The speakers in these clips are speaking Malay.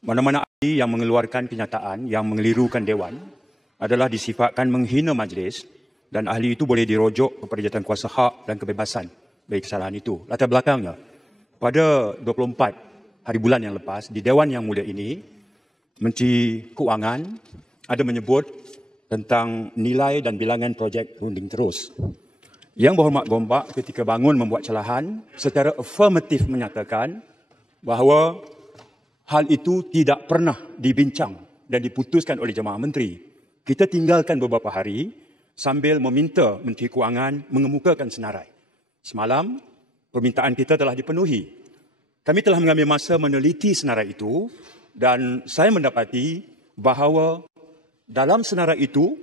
Mana-mana ahli yang mengeluarkan kenyataan yang mengelirukan Dewan adalah disifatkan menghina majlis dan ahli itu boleh dirujuk kepada jawatankuasa hak dan kebebasan bagi kesalahan itu. Latar belakangnya, pada 24 hari bulan yang lepas, di Dewan Yang Mulia ini, Menteri Keuangan ada menyebut tentang nilai dan bilangan projek runding terus. Yang Berhormat Gombak ketika bangun membuat celahan secara afirmatif menyatakan bahawa hal itu tidak pernah dibincang dan diputuskan oleh Jemaah Menteri. Kita tinggalkan beberapa hari sambil meminta Menteri Keuangan mengemukakan senarai. Semalam, permintaan kita telah dipenuhi. Kami telah mengambil masa meneliti senarai itu dan saya mendapati bahawa dalam senarai itu,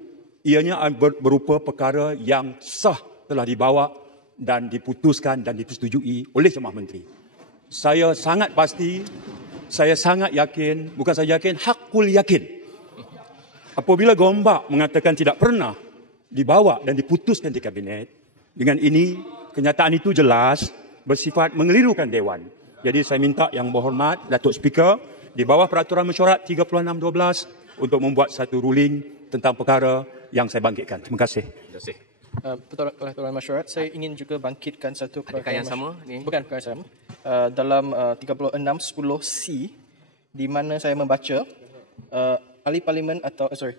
ianya berupa perkara yang sah telah dibawa dan diputuskan dan dipersetujui oleh Jemaah Menteri. Saya sangat pasti, saya sangat yakin, bukan saya yakin, hakul yakin. Apabila Gombak mengatakan tidak pernah dibawa dan diputuskan di Kabinet, dengan ini kenyataan itu jelas bersifat mengelirukan Dewan. Jadi saya minta Yang Berhormat Datuk Speaker di bawah Peraturan Mesyuarat 3612 untuk membuat satu ruling tentang perkara yang saya bangkitkan. Terima kasih. Terima kasih. Peraturan Mesyuarat, saya ingin juga bangkitkan satu perkara yang sama ni? Bukan perkara sama. Dalam 3610C, di mana saya membaca ahli parlimen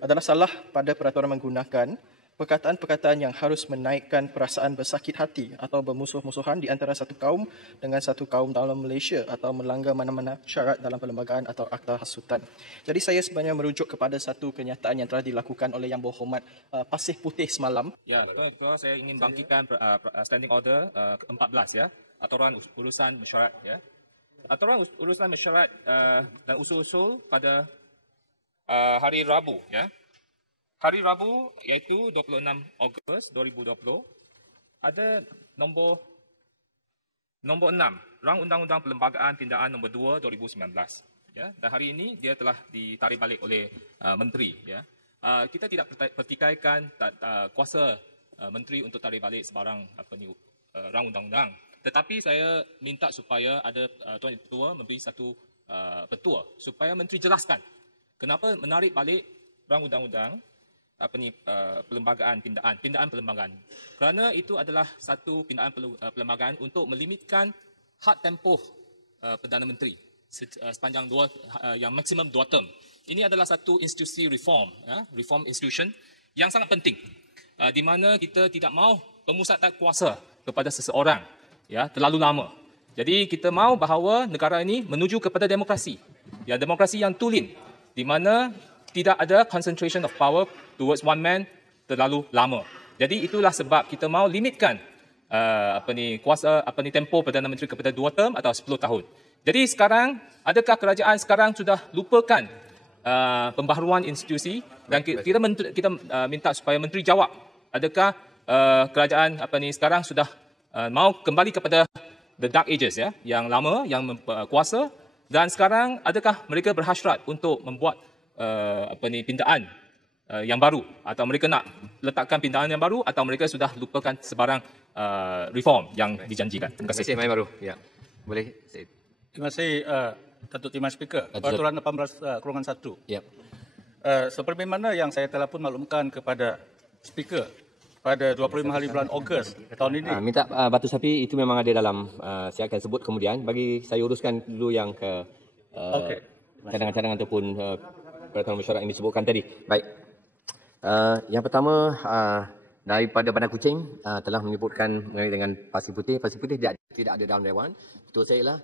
adalah salah pada peraturan menggunakan perkataan-perkataan yang harus menaikkan perasaan bersakit hati atau bermusuh-musuhan di antara satu kaum dengan satu kaum dalam Malaysia atau melanggar mana-mana syarat dalam perlembagaan atau akta hasutan. Jadi saya sebenarnya merujuk kepada satu kenyataan yang telah dilakukan oleh Yang Berhormat Pasir Putih semalam. Ya, Tuan, saya ingin bangkitkan standing order ke-14 ya, aturan urusan mesyuarat ya. Aturan urusan mesyuarat dan usul-usul pada hari Rabu ya. Hari Rabu iaitu 26 Ogos 2020 ada nombor 6 Rang Undang-Undang Perlembagaan Pindaan nombor 2 2019 ya, dan hari ini dia telah ditarik balik oleh menteri ya. Kita tidak pertikaikan kuasa menteri untuk tarik balik sebarang rang undang-undang, tetapi saya minta supaya ada Tuan Ketua memberi satu petua supaya menteri jelaskan kenapa menarik balik rang undang-undang perlembagaan pindaan perlembagaan, kerana itu adalah satu pindaan perlembagaan untuk melimitkan had tempoh Perdana Menteri sepanjang yang maksimum 2 term. Ini adalah satu institusi reform, reform institution yang sangat penting, di mana kita tidak mahu pemusatan kuasa kepada seseorang ya terlalu lama. Jadi kita mahu bahawa negara ini menuju kepada demokrasi, ya, demokrasi yang tulen, di mana tidak ada concentration of power towards one man terlalu lama. Jadi itulah sebab kita mahu limitkan kuasa tempoh Perdana Menteri kepada 2 term atau 10 tahun. Jadi sekarang adakah kerajaan sekarang sudah lupakan pembaharuan institusi dan kita minta supaya menteri jawab, adakah kerajaan sekarang sudah mahu kembali kepada the dark ages ya, yang lama yang kuasa, dan sekarang adakah mereka berhasrat untuk membuat pindaan yang baru, atau mereka nak letakkan pindaan yang baru, atau mereka sudah lupakan sebarang reform yang dijanjikan. Terima kasih. Terima kasih, Baru. Ya. Boleh. Terima kasih Datuk Timah Speaker. Peraturan 18/1. Ya. Seperti mana yang saya telah pun maklumkan kepada Speaker pada 25 hari bulan Ogos tahun ini. Minta batu sapi itu memang ada dalam, saya akan sebut kemudian. Bagi saya uruskan dulu yang ke cadangan-cadangan ataupun peraturan mesyuarat yang disebutkan tadi. Baik. Yang pertama, daripada Bandar Kuching telah menyebutkan mengenai dengan Pasir Putih. Pasir Putih tidak ada dalam Dewan. Betul saya ialah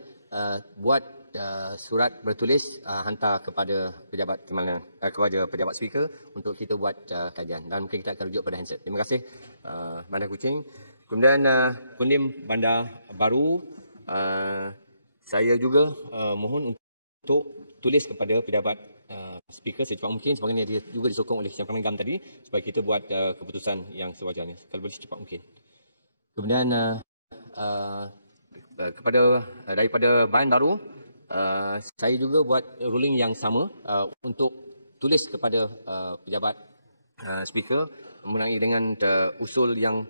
buat surat bertulis hantar kepada pejabat kepada pejabat speaker untuk kita buat kajian, dan mungkin kita akan rujuk pada handset. Terima kasih Bandar Kuching. Kemudian Kundim Bandar Baru, saya juga mohon untuk tulis kepada pejabat speaker secepat mungkin, sebagainya dia juga disokong oleh Yang Penenggam tadi, supaya kita buat keputusan yang sewajarnya, kalau boleh secepat mungkin. Kemudian daripada Bahan Baru, saya juga buat ruling yang sama untuk tulis kepada pejabat speaker mengenai dengan usul yang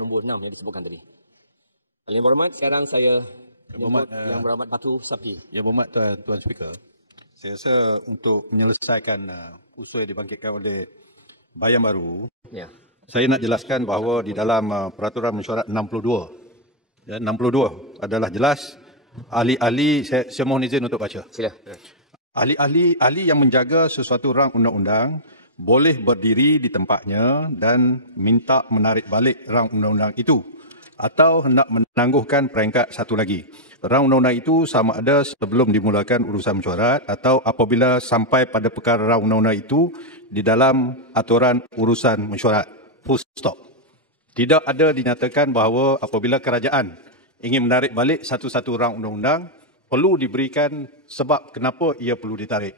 nombor 6 yang disebutkan tadi. Yang Berhormat, sekarang saya Yang berhormat Batu Sapi. Yang berhormat Tuan Speaker, saya rasa untuk menyelesaikan usul yang dibangkitkan oleh Bayan Baru, Ya. saya nak jelaskan bahawa di dalam Peraturan Mesyuarat 62, 62 adalah jelas ahli-ahli, saya mohon izin untuk baca. Sila. Ahli yang menjaga sesuatu rang undang-undang boleh berdiri di tempatnya dan minta menarik balik rang undang-undang itu atau hendak menangguhkan peringkat satu lagi. Rang undang-undang itu sama ada sebelum dimulakan urusan mesyuarat atau apabila sampai pada perkara rang undang-undang itu di dalam aturan urusan mesyuarat. Full stop. Tidak ada dinyatakan bahawa apabila kerajaan ingin menarik balik satu-satu rang undang-undang, perlu diberikan sebab kenapa ia perlu ditarik.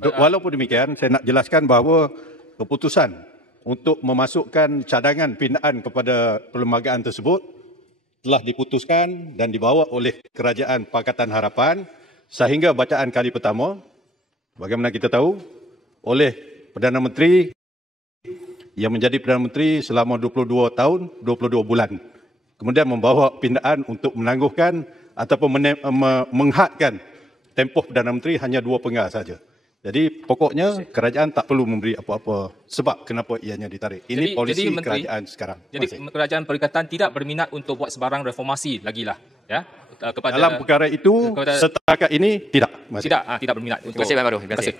Walaupun demikian, saya nak jelaskan bahawa keputusan untuk memasukkan cadangan pindaan kepada perlembagaan tersebut telah diputuskan dan dibawa oleh Kerajaan Pakatan Harapan sehingga bacaan kali pertama, bagaimana kita tahu, oleh Perdana Menteri yang menjadi Perdana Menteri selama 22 tahun, 22 bulan. Kemudian membawa pindaan untuk menangguhkan ataupun menghadkan tempoh Perdana Menteri hanya 2 penggal saja. Jadi pokoknya kerajaan tak perlu memberi apa-apa sebab kenapa ianya ditarik. Ini polisi Menteri, kerajaan sekarang. Jadi kerajaan perikatan tidak berminat untuk buat sebarang reformasi lagilah, ya. Kepada dalam perkara itu setakat ini tidak. Tidak berminat untuk. Terima kasih, Bayan Baru. Terima kasih.